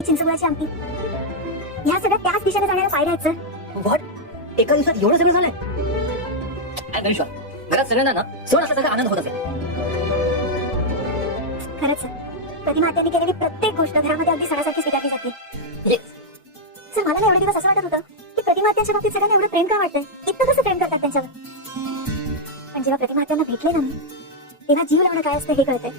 चिंचगुळाची आमटी ह्या सगळ्या त्याच दिशेने जाणाऱ्या पायऱ्या आहेत सर. व्हॉट एका दिवसात एवढं सगळं झालंय. शुअर घरात सगळ्यांना ना सण असला सगळा आनंद होत असेल. खरंच सर. प्रतिमा आत्याने केलेली प्रत्येक गोष्ट घरामध्ये अगदी सणासारखी स्वीकारली जाते. सर मला ना एवढे दिवस असं वाटत होतं की प्रतिमा आत्यांच्या बाबतीत सगळ्यांना एवढं प्रेम का वाटतंय? इतकं कसं प्रेम करतात त्यांच्यावर? पण जेव्हा प्रतिमा आत्यांना भेटले ना मी तेव्हा जीव लावणं काय असतं हे कळतंय.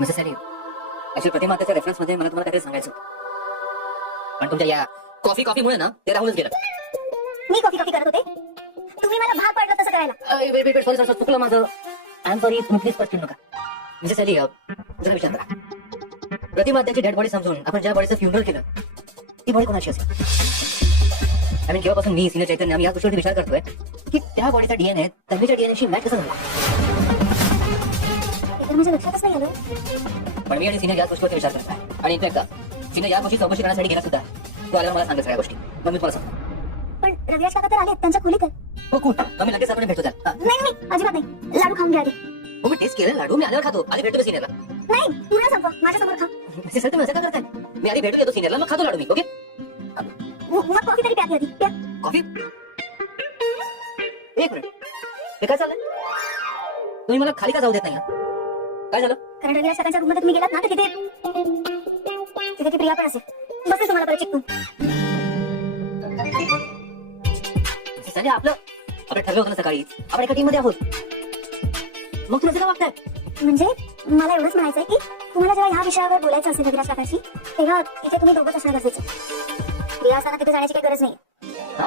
सॅली ऍक्च्युअली प्रतिमाताच्या रेफरन्समध्ये मला तुम्हाला काहीतरी सांगायचं होतं. पण तुमच्या या कॉफी कॉफीमुळे ना ते राहूनच गेलं. मी कॉफी कॉफी करत होते. तुम्ही मला भाग पाडलं तसं करायला. सॉरी सॉरी चुकलं माझं. आय एम सॉरी तुम्ही प्लीज स्पष्ट नका. मिसेस सॅली अ, जरा विचार करा. प्रतिमाताची डेड बॉडी समजून आपण ज्या बॉडीचं फ्युनरल केलं ती बॉडी कोणाची असेल? आय मीन जेव्हापासून मी सिनियर चैतन्य आम्ही या गोष्टीवर विचार करतोय की त्या बॉडीचा डीएनए तन्वीच्या डीएनएशी मॅच कसा झाला? तर माझ्या लक्षातच नाही आलं. पण मी आणि सिनियर याच गोष्टीवर विचार करत आहे. आणि इनफॅक्ट सिनियर या गोष्टी चौकशी करण्यासाठी गेला सुद्धा. तो आल्यावर मला सांगत सगळ्या गोष्टी. मग मी तुम्हाला सांगतो. पण रविराज काका तर आले त्यांच्या खोलीत. आहेत. हो मग मी लगेच आपण भेटतो हा. नाही नाही अजिबात नाही. लाडू खाऊन घ्या आधी. हो मी टेस्ट केलं लाडू मी आल्यावर खातो. आधी भेटतो सिनियरला नाही पूर्ण संपवा. माझ्यासमोर खा. सर तुम्ही असं का करताय? मी आधी भेटून येतो सिनियरला मग खातो लाडू मी ओके? म- मग कॉफी तरी प्या आधी प्या. कॉफी? एक मिनिट. हे काय चाललंय? तुम्ही मला खाली का जाऊ देत नाही? काय झालं? कारण रविराज काकांच्या रूममध्ये तुम्ही गेलात ना तर तिथे तिथे ती प्रिया पण असेल. बसेल तुम्हाला परत चिकटून. सध्या आपलं आपण ठरलं होतं ना सकाळी. आपण एका टीममध्ये आहोत. मग तुम्ही असं का वागताय. म्हणजे मला एवढंच म्हणायचं आहे की तुम्हाला जेव्हा ह्या विषयावर बोलायचं असेल रविराज काकाशी तेव्हा तिथे तुम्ही दोघंच असणं गरजेचं. प्रिया असताना तिथे जाण्याची काही गरज नाही हा?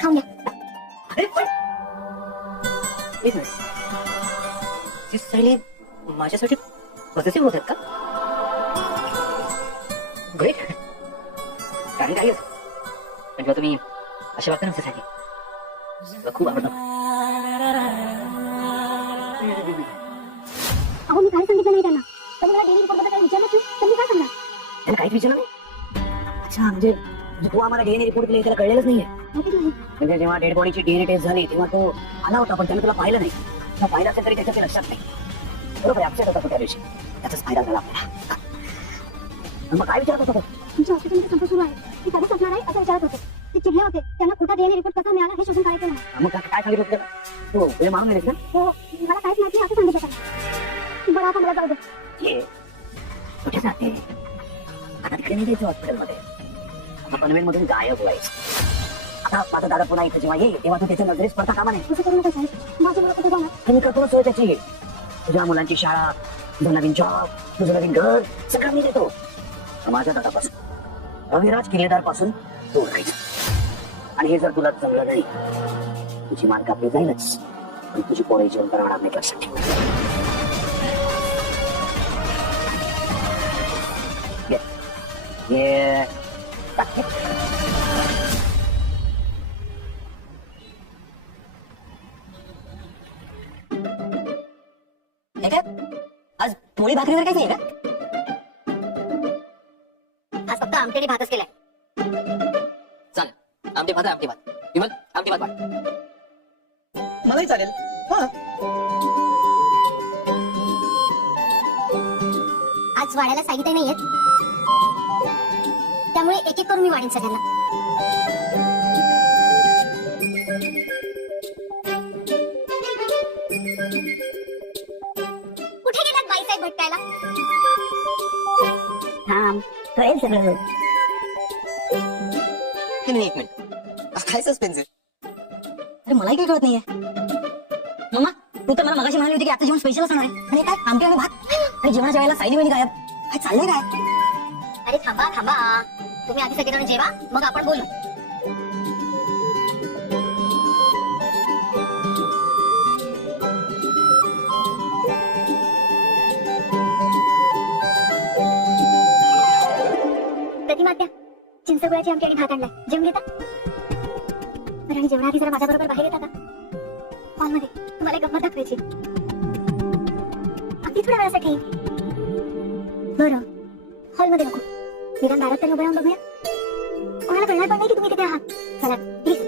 खाऊन घ्या. अरे पण एक मिनिट. ती सायली माझ्यासाठी पॉझिटिव्ह होतात का? ग्रेट काही काही पण जेव्हा तुम्ही असे वागता खूप अहो मी काय सांगितलं नाही त्यांना? तर मला डेली रिपोर्ट काही विचारलं तर मी काय सांगणार? त्याला काहीच विचारलं नाही. अच्छा म्हणजे म्हणजे तू आम्हाला डीएनए रिपोर्ट केले त्याला कळलेलंच नाहीये. म्हणजे जेव्हा डेड बॉडीची डीएनए टेस्ट झाली तेव्हा तो आला होता पण त्याने तुला पाहिलं नाही. तुला पाहिलं असेल तरी त्याच्या लक्षात नाही बरोबर अपसेट होता तो त्या दिवशी त्याचाच फायदा झाला आपल्याला मग काय विचारत होता तो? तुमच्या हॉस्पिटलमध्ये संप सुरू आहे ती कधी संपणार आहे असं विचारत होते ते चिडले होते त्यांना खोटा डीएनए रिपोर्ट कसा मिळाला हे शोधून काढायचं नाही मग काय सांगितलं होतं? तू तुझे मारून गेलेस ना हो मला काहीच माहिती नाही असं सांगितलं त्यांना बरं आता मला जाऊ दे कुठे जाते आता तिकडे नाही जायचं हॉस्पिटलमध्ये आता पनवेल मधून गायब व्हायचं आता माझा दादा पुन्हा इथे जेव्हा येईल तेव्हा तू त्याच्या नजरेस पडता कामा नाही असं करू नका साहेब तर मी करतो सोय त्याची तुझ्या मुलांची शाळा तुझं नवीन जॉब तुझं नवीन घर सगळं मी देतो माझ्या दादापासून रविराज किल्लेदारपासून दूर राहायचं आणि हे जर तुला जमलं नाही तुझी मार्ग आपली जाईलच पण तुझी पोळे जिवंत करणार नाही लक्षात ठेव ये. ये. टाक. हे? काय आज पोळी भाकरीवर काय नाही का? आज फक्त आमटेने भातच केलाय. चालेल. आमटे भात आमटे भात. विमल आमटे भात वाट मलाही चालेल. हा. आज वाड्याला साहित्य नाही येत त्यामुळे एक एक करून मी वाढेन सगळ्यांना. कळेल सगळं. एक मिनिट. काय सस्पेन्स अरे मलाही काही कळत नाहीये. मम्मा तू तर मला मगाशी म्हणाली होती की आता जेवण स्पेशल असणार आहे. आणि हे काय? आमटे आणि भात? आणि जेवणाच्या वेळेला साईडी वहिनी गायब. काय चाललंय काय? अरे थांबा थांबा. तुम्ही आधी सगळेजण जेवा मग आपण बोलू. चिंचगुळाची आमटी आणि भात आणलाय जेवण घेता? बरं आणि जेवणाआधी जरा माझ्याबरोबर बाहेर येता का? हॉलमध्ये तुम्हाला एक गंमत दाखवायची अगदी थोड्या वेळासाठी. बरं. हॉलमध्ये नको. निदान दारात तरी उभं राहून बघूया. कोणाला कळणार पण नाही की तुम्ही तिथे आहात. चला प्लीज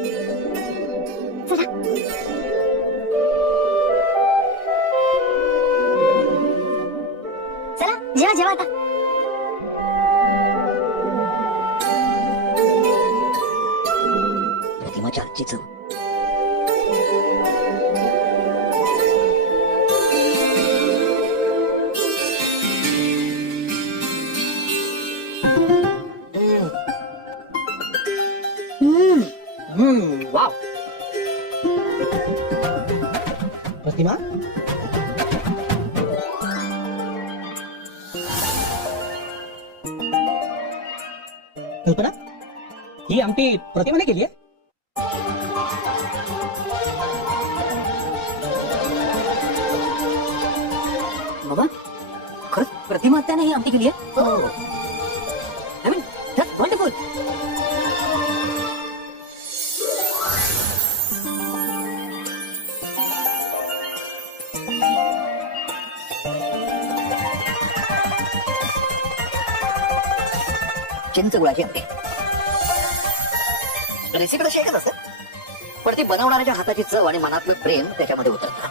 चला जेवा जेवा आता. प्रतिमाच्या आजची चव हम्म वाव प्रतिमा कल्पना? ही आमटी प्रतिमाने केली आहे प्रतिमा त्याने ही आमटी केली आहे? हो. आय मीन दॅट्स वंडरफुल चिंच गुळाची आमटी रेसिपी तशी एकच असते पण ती बनवणाऱ्याच्या हाताची चव आणि मनातलं प्रेम त्याच्यामध्ये उतरतं.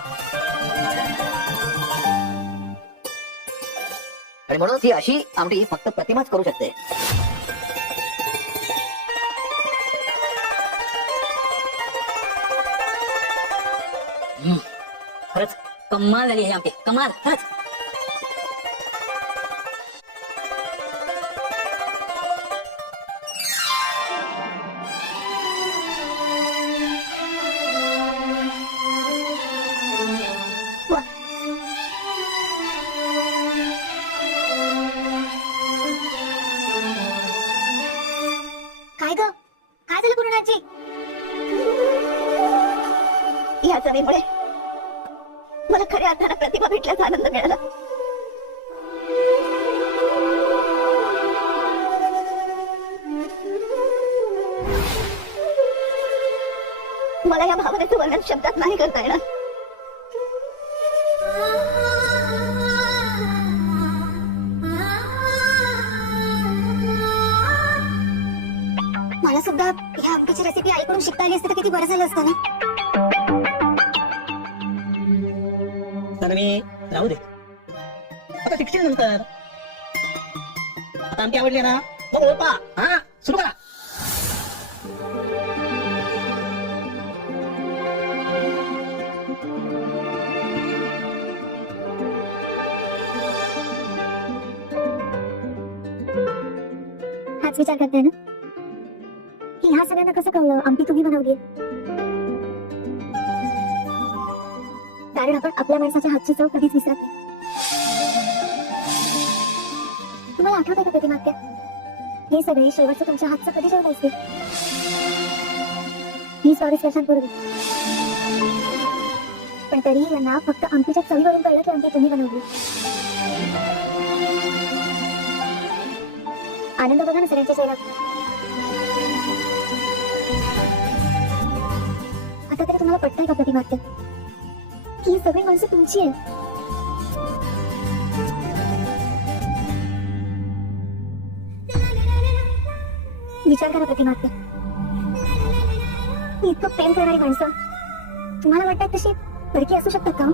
आणि म्हणून ती अशी आमटी फक्त प्रतिमाच करू शकते. हम्म. खरंच कमाल झाली हे आमटी. कमाल खरंच. मला खऱ्या अर्थानं प्रतिभा भेटल्याचा आनंद मिळाला. मला या भावनेचं वर्णन शब्दात नाही करता येणार. मला सुद्धा ह्या आमटीची रेसिपी ऐकून शिकता आली असते तर किती बरं झालं असतं ना? तर मी राहू दे. आता शिक्षण नंतर. आता आमची आवडली ना मग ओळखा. हा सुरू करा. हाच विचार करताय ना? की ह्या सगळ्यांना कसं कळलं? आमटी तुम्ही बनवली कारण आपण आपल्या माणसाच्या हातची चव कधीच विसरत नाही. तुम्हाला आठवत आहे का प्रतिमात्या? हे सगळे शेवटचं तुमच्या हातचं कधी जेवण असते? वीस बावीस वर्षांपूर्वी. पण तरी यांना फक्त आमटीच्या चवीवरून कळलं की आमटी तुम्ही बनवली. आनंद बघा ना सगळ्यांच्या चेहऱ्यात आता तरी तुम्हाला पटतंय का प्रतिमात्य? ही सगळी माणसं तुमची आहेत विचार करा प्रतिमात्य इतकं प्रेम करणारी माणसं तुम्हाला वाटतात तशी परकी असू शकतात का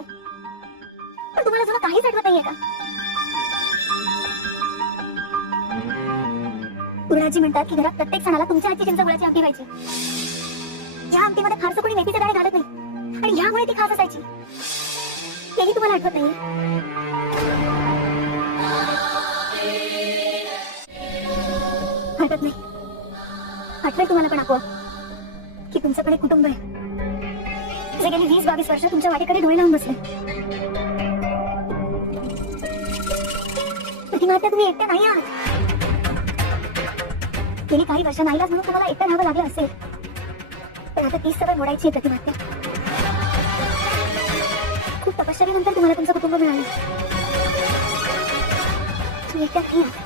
त्रास पण तुम्हाला जुनं काहीच आठवत नाहीये का? पूर्णाजी म्हणतात की घरात प्रत्येक सणाला तुमच्या आजची चिंच गुळाची आमटी व्हायची. या आमटीमध्ये फारसं कोणी मेथीचे दाणे घालत नाही. आणि यामुळे ती खास असायची. तेही तुम्हाला आठवत नाही आठवत नाही. आठवेल तुम्हाला पण आपोआप की तुमचं पण एक कुटुंब आहे. जे गेली वीस बावीस वर्ष तुमच्या वाटेकडे डोळे लावून बसले. प्रतिमात्या तुम्ही एकट्या नाही आहात. गेली काही वर्ष नाहीलाच म्हणून तुम्हाला एकटं राहावं लागलं असेल. पण आता तीच सवय मोडायची आहे प्रतिमात्या खूप तपश्चर्यानंतर तुम्हाला तुमचं कुटुंब मिळालं. तुम्ही एकट्या नाही आहात.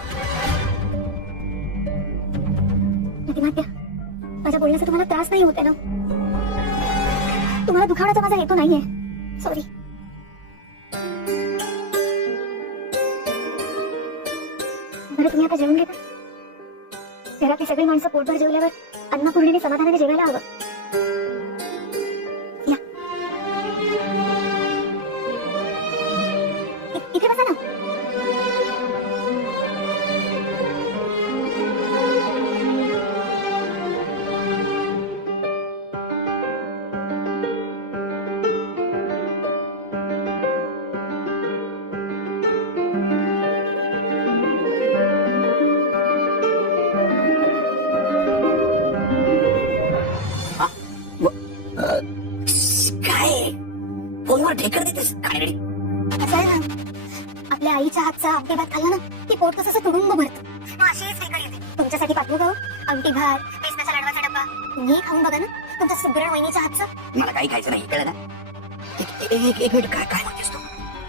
प्रतिमात्या माझ्या बोलण्याचा तुम्हाला त्रास नाही होते ना? तुम्हाला दुखावण्याचा माझा हेतू नाहीये. सॉरी बरं तुम्ही आता जेवून घेता? घरातली सगळी माणसं पोटभर जेवल्यावर अन्नपूर्णेने समाधानाने जेवायला हवं. काय? फोनवर ढेकर देतेस? काय रे? असं आहे ना. आपल्या आईच्या हातचा आमटी भात खाल्ला ना की पोट कसं तुडुंब भरतं. अशीच येते. तुमच्यासाठी पाठवू का हो? आमटी भात बेसनाच्या लाडवाचा डब्बा. तुम्ही खाऊन बघा ना तुमच्या सुगरण वहिनीच्या हातचा. मला काही खायचं नाही कळलं ना? एक एक- एक एक मिनिट काय काय म्हणतेस तू?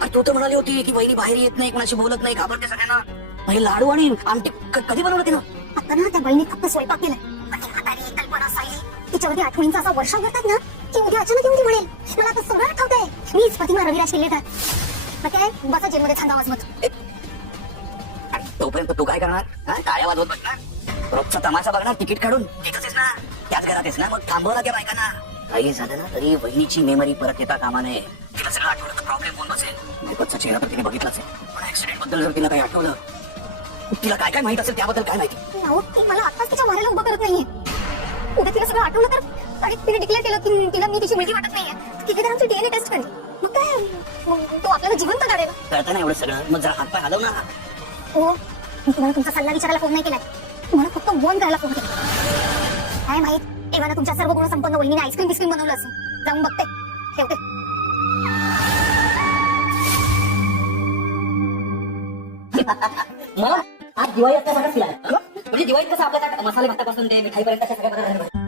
अरे तू तर म्हणाली होती की वहिनी बाहेर येत नाही कोणाशी बोलत नाही घाबरते सगळ्यांना. हे लाडू आणि आमटी क- कधी बनवलं तिनं? आता ना त्या बहिणी फक्त स्वयंपाक केलाय. पण ती म्हातारी, कल्पना साई तिच्यावरती आठवणींचा असा वर्षा करतात ना उद्या अचानक येऊन ती म्हणेल मला आता सगळं आठवतंय मीच प्रतिमा रविराज किल्लेदार मग काय बसा जेलमध्ये छान आवाज मत आणि तोपर्यंत तू काय करणार? हा? टाळ्या वाजवत बसणार. रोजचा तमाशा बघणार तिकीट काढून तिथंच आहेस ना. त्याच घरात आहेस ना. मग थांबव ना त्या बायकांना. काही झालं ना तरी वहिनीची मेमरी परत येता कामा नये तिला सगळं आठवलं तर प्रॉब्लेम होऊन बसेल? दीपकचा चेहरा तर तिने बघितलाच आहे. पण ऍक्सिडेंटबद्दल जर तिला काही आठवलं तिला काय काय माहीत असेल त्याबद्दल काय माहिती? मला आताच तिच्या मारायला उभं करत नाहीये. उद्या तिला सगळं आठवलं तर आणि तिने डिक्लेअर केलं की तिला मी तिची मुलगी वाटत नाहीये. तिथे तर आमची डीएनए टेस्ट करेल मग काय? मग तो आपल्याला जिवंत काढेल कळतं ना एवढं सगळं. मग जरा हातपाय हलव ना. हो. मी तुम्हाला तुमचा सल्ला विचारायला फोन नाही केलाय. तुम्हाला फक्त वन करायला फोन केला काय माहीत? तेव्हा तुमच्या सर्व गुण संपन्न वहिनीने आईस्क्रीम बिस्क्रीम बनवलं असेल. जाऊन बघते. ठेवते. मला आज दिवाळी आहे म्हणजे दिवाळीत कसं आपल्या मसाले भातापासून ते मिठाईपर्यंत सगळ्या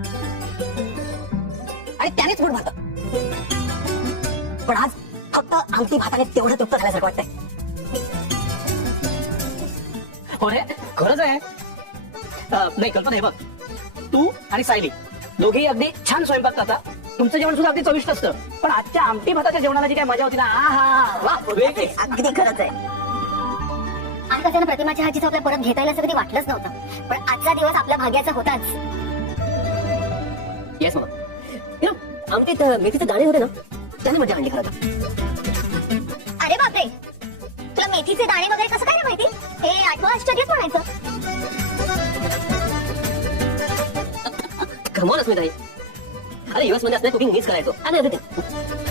त्यानेच पोट भरतं पण आज फक्त आमटी भाताने तेवढं तृप्त झाल्यासारखं वाटतंय. हो रे खरंच आहे. नाही कल्पना हे बघ. तू आणि सायली दोघेही अगदी छान स्वयंपाक करता. तुमचं जेवण सुद्धा अगदी चविष्ट असतं. पण आजच्या आमटी भाताच्या जेवणाला जी काय मजा होती ना आहा वा वेगळी. अगदी खरंच आहे. आणि कसं प्रतिमाच्या हाजीचं आपल्या परत घेता येईल असं कधी वाटलंच नव्हतं. पण आजचा दिवस आपल्या भाग्याचा होताच. येस आमटीत मेथीचे दाणे होते ना त्याने मजा आणली खरं. अरे बापरे तुला मेथीचे दाणे वगैरे कसं काय माहिती हे आठवं आश्चर्यच म्हणायचं on, अस्मिताई. अरे युएसमध्ये असल्या कुकिंग मीच करायचो आणि everything.